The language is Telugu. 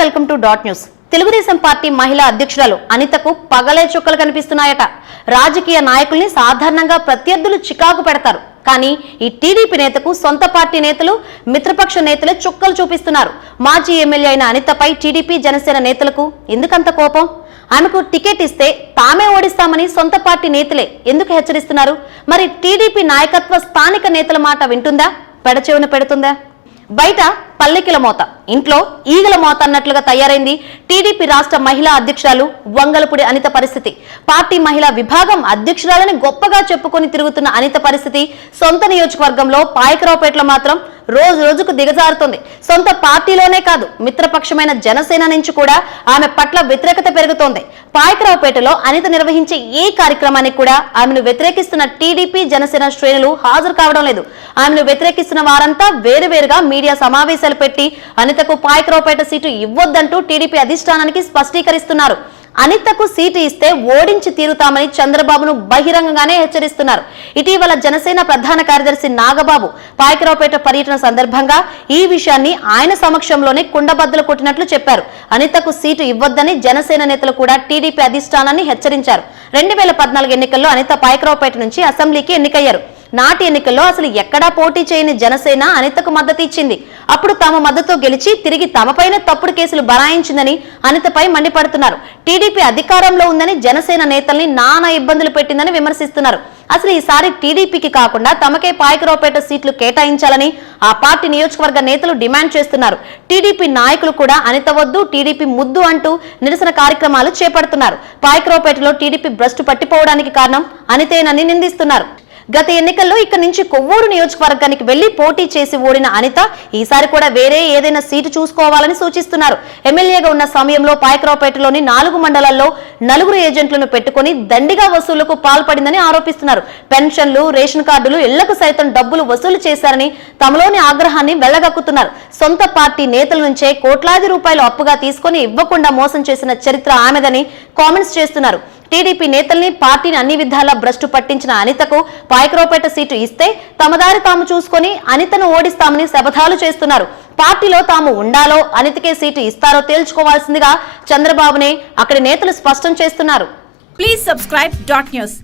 Welcome to dot news. Telugu Desam party మహిళా అధ్యక్షురాలు అనితకు పగలే చుక్కలు కనిపిస్తున్నాయట. రాజకీయ నాయకుల్ని సాధారణంగా ప్రత్యర్థులు చికాకు పెడతారు. కానీ ఈ టీడీపీ నేతకు సొంత పార్టీ నేతలు మిత్రపక్ష నేతలే చుక్కలు చూపిస్తున్నారు. మాజీ ఎమ్మెల్యే అయిన అనితపై టీడీపీ జనసేన నేతలకు ఎందుకంత కోపం? ఆమెకు టికెట్ ఇస్తే తామే ఓడిస్తామని సొంత పార్టీ నేతలే ఎందుకు హెచ్చరిస్తున్నారు? మరి టీడీపీ నాయకత్వ స్థానిక నేతల మాట వింటుందా? పెడచెవిన పెడుతుందా? బయట పల్లెకిల మోత. ఇంట్లో ఈగల మోత అన్నట్లుగా తయారైంది టీడీపీ రాష్ట్ర మహిళా అధ్యక్షురాలు వంగలపూడి అనిత పరిస్థితి. పార్టీ మహిళా విభాగం అధ్యక్షురాలని గొప్పగా చెప్పుకొని తిరుగుతున్న అనిత పరిస్థితి సొంత నియోజకవర్గంలో పాయకరావుపేటలో మాత్రం రోజు రోజుకు దిగజారుతోంది. సొంత పార్టీలోనే కాదు మిత్రపక్షమైన జనసేన నుంచి కూడా ఆమె పట్ల వ్యతిరేకత పెరుగుతోంది. పాయకరావుపేటలో అనిత నిర్వహించే ఏ కార్యక్రమానికి కూడా ఆమెను వ్యతిరేకిస్తున్న టీడీపీ జనసేన శ్రేణులు హాజరు కావడం లేదు. ఆమెను వ్యతిరేకిస్తున్న వారంతా వేరువేరుగా మీడియా సమావేశాలు పెట్టి అనితకు పాయకరావుపేట సీటు ఇవ్వొద్దంటూ టీడీపీ అధిష్టానానికి స్పష్టీకరిస్తున్నారు. అనితకు సీటు ఇస్తే ఓడించి తీరుతామని చంద్రబాబును బహిరంగంగానే హెచ్చరిస్తున్నారు. ఇటీవల జనసేన ప్రధాన కార్యదర్శి నాగబాబు పాయకరావుపేట పర్యటన సందర్భంగా ఈ విషయాన్ని ఆయన సమక్షంలోనే కుండబద్దలు కొట్టినట్లు చెప్పారు. అనితకు సీటు ఇవ్వొద్దని జనసేన నేతలు కూడా టీడీపీ అధిష్టానాన్ని హెచ్చరించారు. రెండు వేల పద్నాలుగు ఎన్నికల్లో అనిత పాయకరావుపేట నుంచి అసెంబ్లీకి ఎన్నికయ్యారు. నాటి ఎన్నికల్లో అసలు ఎక్కడా పోటీ చేయని జనసేన అనితకు మద్దతు ఇచ్చింది అప్పుడు తమ మద్దతు గెలిచి తిరిగి తమపైన తప్పుడు కేసులు బనాయించిందని అనితపై మండిపడుతున్నారు. టీడీపీ అధికారంలో ఉందని జనసేన నేతల్ని నానా ఇబ్బందులు పెట్టిందని విమర్శిస్తున్నారు. అసలు ఈసారి టీడీపీకి కాకుండా తమకే పాయకరావుపేట సీట్లు కేటాయించాలని ఆ పార్టీ నియోజకవర్గ నేతలు డిమాండ్ చేస్తున్నారు. టీడీపీ నాయకులు కూడా అనిత వద్దు టీడీపీ ముద్దు అంటూ నిరసన కార్యక్రమాలు చేపడుతున్నారు. పాయకరావుపేటలో టీడీపీ భ్రష్టు పట్టిపోవడానికి కారణం అనితేనని నిందిస్తున్నారు. గత ఎన్నికల్లో ఇక్కడి నుంచి కొవ్వూరు నియోజకవర్గానికి వెళ్ళి పోటీ చేసి ఓడిన అనిత ఈసారి కూడా వేరే ఏదైనా సీటు చూసుకోవాలని సూచిస్తున్నారు. ఎమ్మెల్యేగా ఉన్న సమయంలో పాయకరావుపేటలోని నాలుగు మండలాల్లో నలుగురు ఏజెంట్లను పెట్టుకుని దండిగా వసూళ్ళకు పాల్పడిందని ఆరోపిస్తున్నారు. పెన్షన్లు రేషన్ కార్డులు ఇళ్ళకు సైతం డబ్బులు వసూలు చేశారని తమలోని ఆగ్రహాన్ని వెళ్ళగక్కుతున్నారు. సొంత పార్టీ నేతల నుంచే కోట్లాది రూపాయలు అప్పుగా తీసుకొని ఇవ్వకుండా మోసం చేసిన చరిత్ర ఆమెదని కామెంట్స్ చేస్తున్నారు. టీడీపీ నేతల్ని పార్టీని అన్ని విధాలా భ్రష్టు పట్టించిన అనితకు పాయకరావుపేట సీటు ఇస్తే తమదారి తాము చూసుకొని అనితను ఓడిస్తామని శపథాలు చేస్తున్నారు. పార్టీలో తాము ఉండాలో అనితకే సీటు ఇస్తారో తేల్చుకోవాల్సిందిగా చంద్రబాబునే అక్కడి నేతలు స్పష్టం చేస్తున్నారు. Please subscribe dot news